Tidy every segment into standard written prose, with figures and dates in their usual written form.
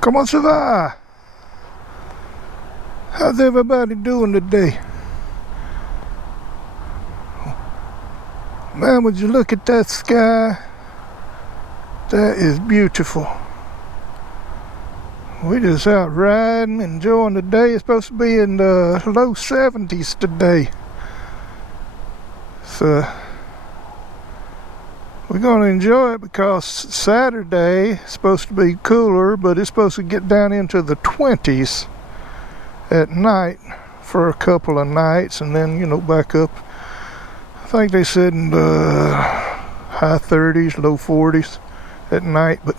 Comment ça va? How's everybody doing today? Man, would you look at that sky? That is beautiful. We just out riding, enjoying the day. It's supposed to be in the low 70s today. So we're going to enjoy it because Saturday is supposed to be cooler, but it's supposed to get down into the 20s at night for a couple of nights, and then, you know, back up. I think they said in the high 30s, low 40s at night. But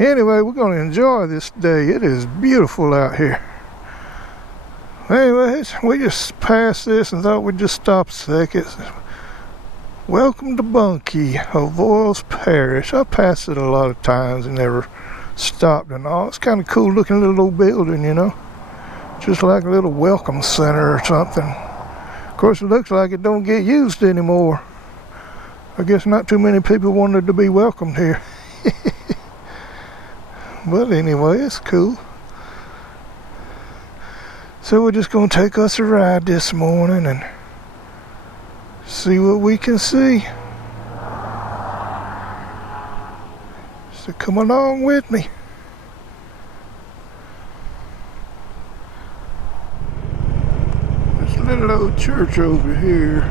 anyway, we're going to enjoy this day. It is beautiful out here. Anyways, we just passed this and thought we'd just stop a second. Welcome to Bunkie of Voiles Parish. I passed it a lot of times and never stopped and all. It's kind of cool looking little old building, you know. Just like a little welcome center or something. Of course, it looks like it don't get used anymore. I guess not too many people wanted to be welcomed here. But anyway, it's cool. So we're just going to take us a ride this morning and see what we can see. So come along with me. This little old church over here,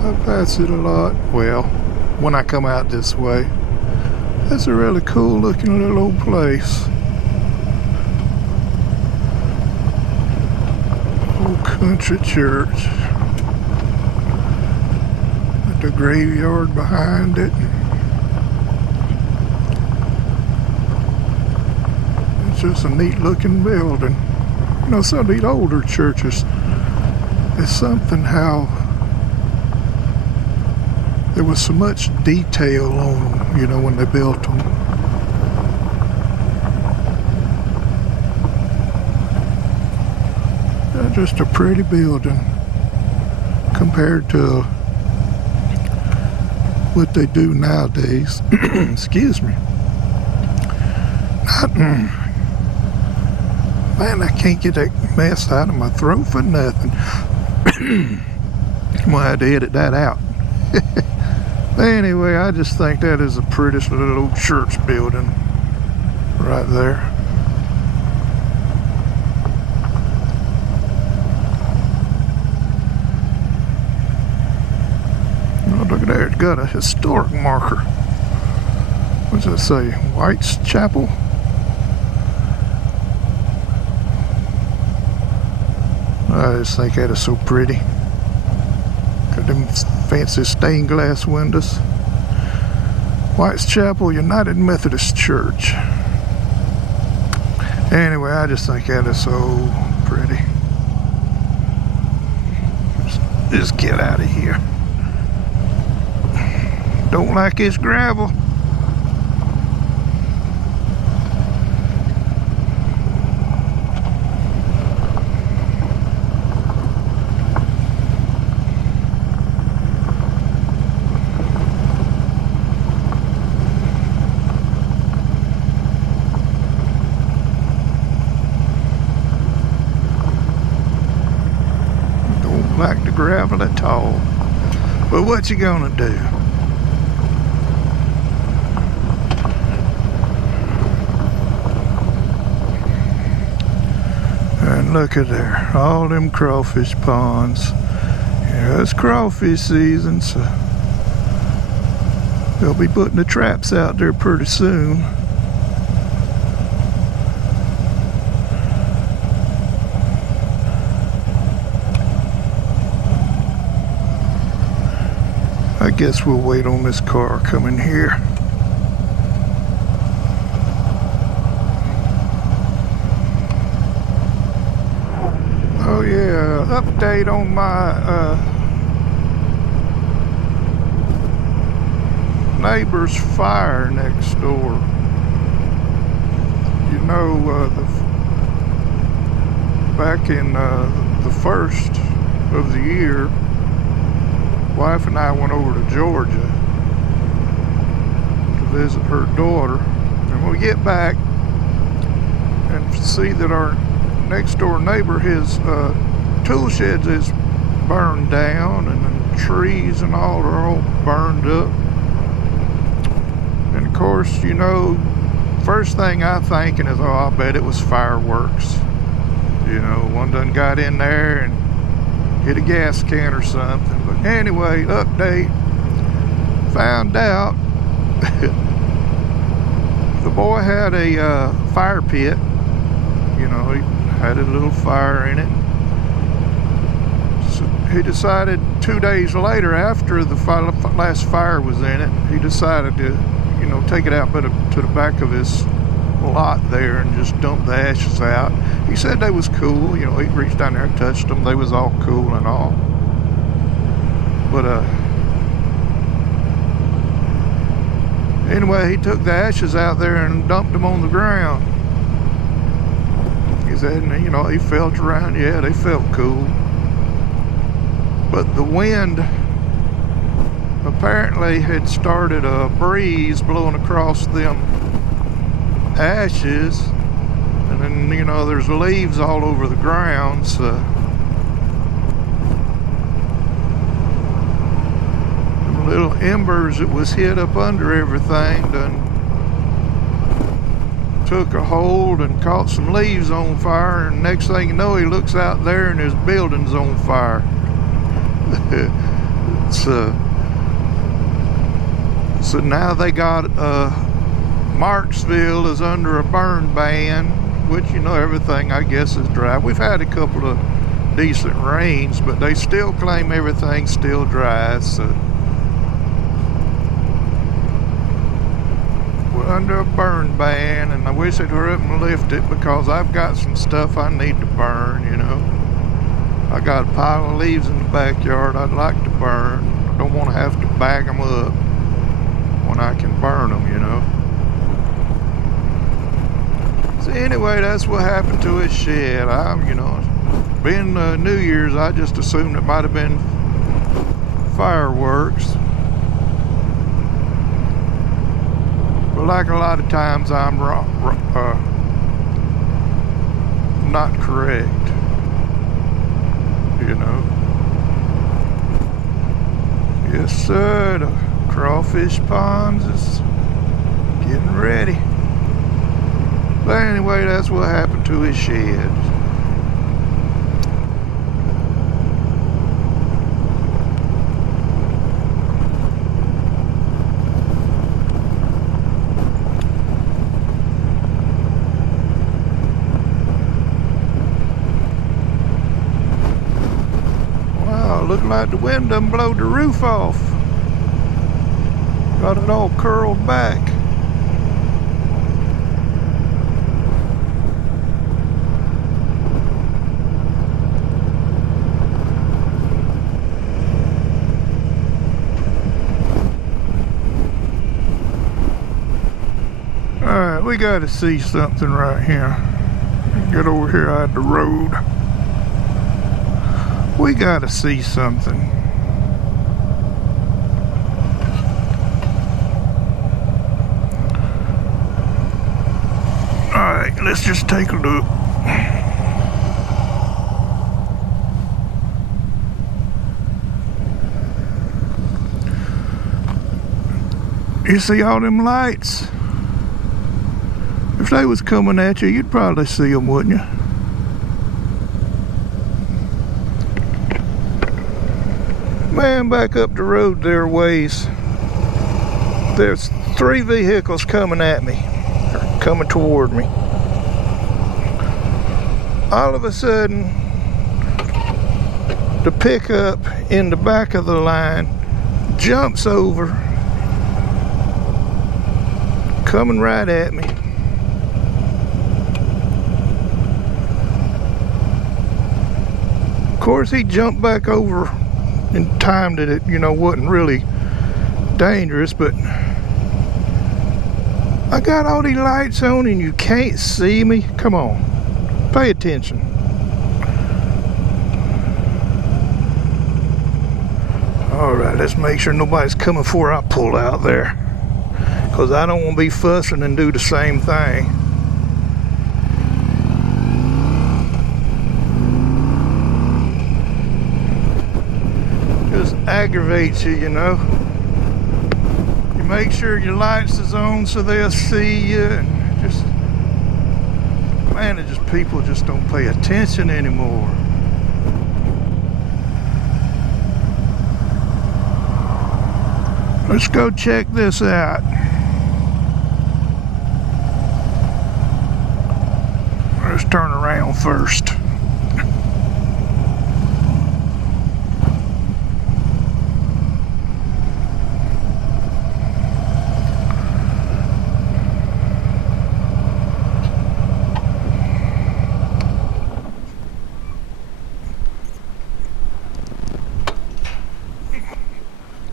I pass it a lot. Well, when I come out this way, it's a really cool looking little old place. Old country church. With the graveyard behind it. It's just a neat looking building. You know, some of these older churches, it's something how there was so much detail on them, you know, when they built them. They're just a pretty building compared to what they do nowadays. Excuse me. Man, I can't get that mess out of my throat for nothing. Well, I had to edit that out. Anyway, I just think that is the prettiest little old church building right there. Oh, look at there, it's got a historic marker. What's that say? White's Chapel? I just think that is so pretty. Got them fancy stained glass windows. White's Chapel United Methodist Church. Anyway, I just think that is so pretty. Just get out of here. Don't like this gravel. Like the gravel at all. But what you gonna do? And look at there, all them crawfish ponds. Yeah, it's crawfish season, so they'll be putting the traps out there pretty soon. I guess we'll wait on this car coming here. Oh yeah, update on my neighbor's fire next door. You know, back in the first of the year, wife and I went over to Georgia to visit her daughter. And when we get back and see that our next door neighbor, his tool sheds is burned down, and the trees and all are all burned up. And of course, you know, first thing I'm thinking is, oh, I bet it was fireworks. You know, one done got in there and hit a gas can or something. But anyway, update, found out the boy had a fire pit. You know, he had a little fire in it. So he decided 2 days later, after the last fire was in it, he decided to, you know, take it out to the back of his lot there and just dump the ashes out. He said they was cool. You know, he reached down there and touched them. They was all cool and all. But anyway, he took the ashes out there and dumped them on the ground. He said, you know, he felt around. Yeah, they felt cool. But the wind apparently had started a breeze blowing across them ashes, and then, you know, there's leaves all over the ground, so the little embers that was hid up under everything done took a hold and caught some leaves on fire, and next thing you know, he looks out there and his building's on fire. So now they got Marksville is under a burn ban, which, you know, everything I guess is dry. We've had a couple of decent rains, but they still claim everything's still dry. So we're under a burn ban, and I wish they'd hurry up and lift it, because I've got some stuff I need to burn, you know. I got a pile of leaves in the backyard I'd like to burn. I don't want to have to bag them up when I can burn them, you know. So anyway, that's what happened to his shed. You know, being New Year's, I just assumed it might have been fireworks. But like a lot of times, I'm wrong, not correct, you know. Yes, sir, the crawfish ponds is getting ready. But anyway, that's what happened to his shed. Wow, looking like the wind done blowed the roof off. Got it all curled back. Alright, we gotta see something right here. Get over here at the road. We gotta see something. Alright, let's just take a look. You see all them lights? If they was coming at you, you'd probably see them, wouldn't you? Man, back up the road there ways. There's 3 vehicles coming at me, or coming toward me. All of a sudden, the pickup in the back of the line jumps over, coming right at me. Of course, he jumped back over in time that it, you know, wasn't really dangerous, but I got all these lights on and you can't see me. Come on, pay attention. All right, let's make sure nobody's coming before I pull out there. because I don't want to be fussing and do the same thing. Just aggravates you, you know. You make sure your lights is on so they'll see you, and just, man, it just, people just don't pay attention anymore. Let's go check this out. Let's turn around first.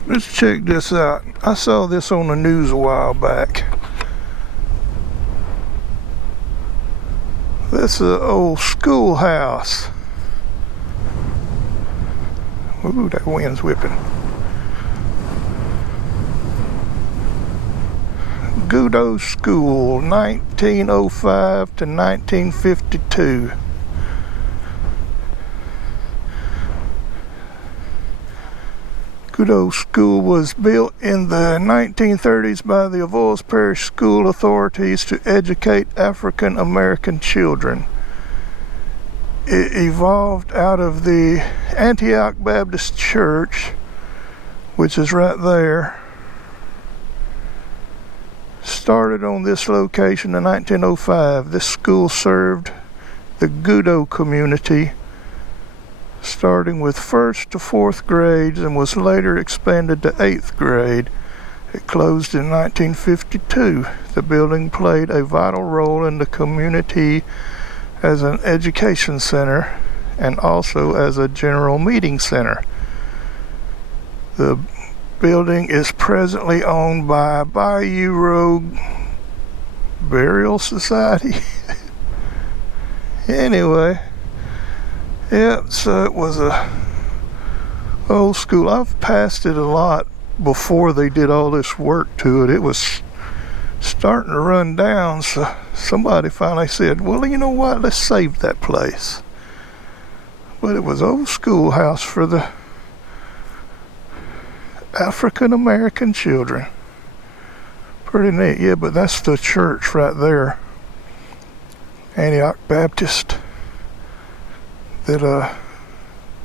Let's check this out. I saw this on the news a while back. This is an old schoolhouse. Ooh, that wind's whipping. Gudo School, 1905 to 1952. Gudo School was built in the 1930s by the Avoyelles Parish School authorities to educate African American children. It evolved out of the Antioch Baptist Church, which is right there. Started on this location in 1905. This school served the Gudo community, starting with 1st to 4th grades, and was later expanded to 8th grade. It closed in 1952. The building played a vital role in the community as an education center and also as a general meeting center. The building is presently owned by Bayou Road Burial Society. Anyway, yeah, so it was a old school. I've passed it a lot before they did all this work to it. It was starting to run down, so somebody finally said, well, you know what, let's save that place. But it was old schoolhouse for the African American children. Pretty neat. Yeah, but that's the church right there, Antioch Baptist, that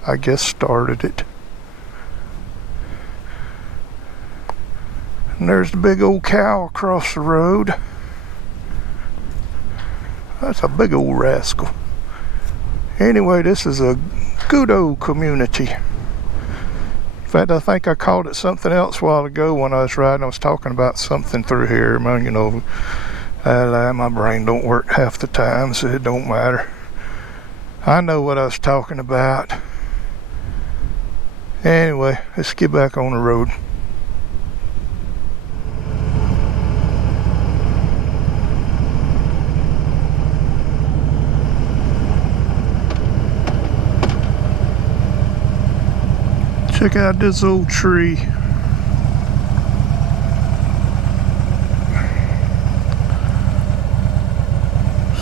I guess started it. And there's the big old cow across the road. That's a big old rascal. Anyway, this is a Gudo community. In fact, I think I called it something else a while ago when I was riding. I was talking about something through here. Man, you know, my brain don't work half the time, so it don't matter. I know what I was talking about. Anyway, let's get back on the road. Check out this old tree.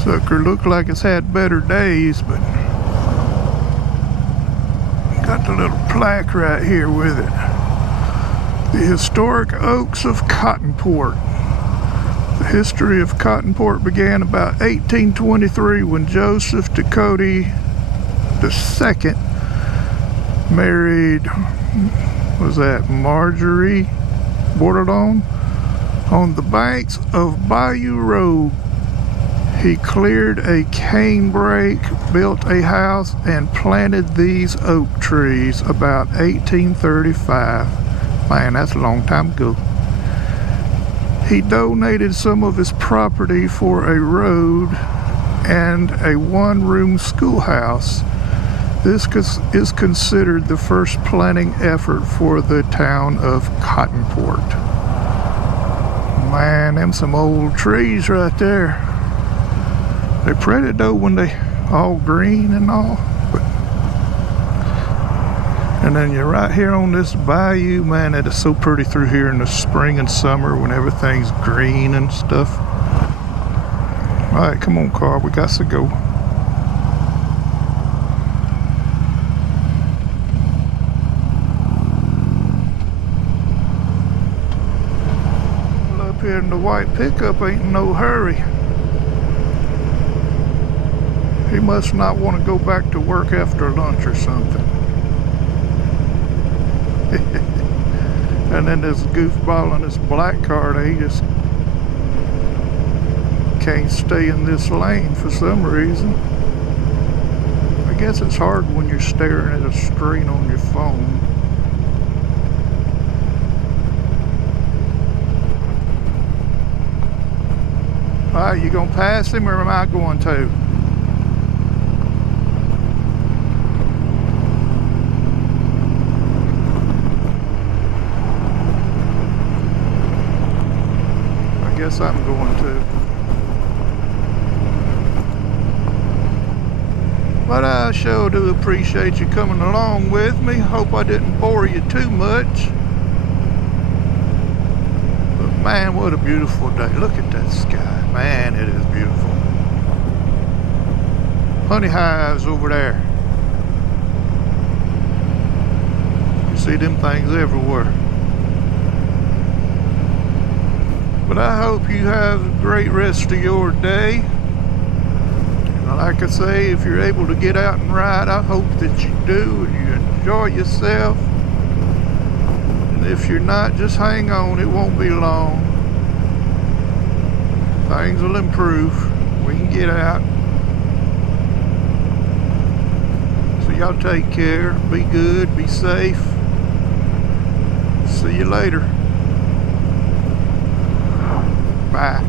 Sucker looked like it's had better days, but got the little plaque right here with it. The Historic Oaks of Cottonport. The history of Cottonport began about 1823 when Joseph Ducote II married, was that Marjorie Bourdon on the banks of Bayou Road. He cleared a canebrake, built a house, and planted these oak trees about 1835. Man, that's a long time ago. He donated some of his property for a road and a one-room schoolhouse. This is considered the first planting effort for the town of Cottonport. Man, them some old trees right there. They're pretty though when they all green and all. But And then you're right here on this bayou. Man, it is so pretty through here in the spring and summer when everything's green and stuff. Alright, come on, car, we got to go. Well, up here in the white pickup ain't in no hurry. He must not want to go back to work after lunch or something. And then this goofball in this black car, he just can't stay in this lane for some reason. I guess it's hard when you're staring at a screen on your phone. Alright, you gonna pass him or am I going to? I guess I'm going to. But I sure do appreciate you coming along with me. Hope I didn't bore you too much. But man, what a beautiful day. Look at that sky. Man, it is beautiful. Honey hives over there. You see them things everywhere. But I hope you have a great rest of your day. And like I say, if you're able to get out and ride, I hope that you do and you enjoy yourself. And if you're not, just hang on, it won't be long. Things will improve. We can get out. So y'all take care, be good, be safe. See you later. Bye.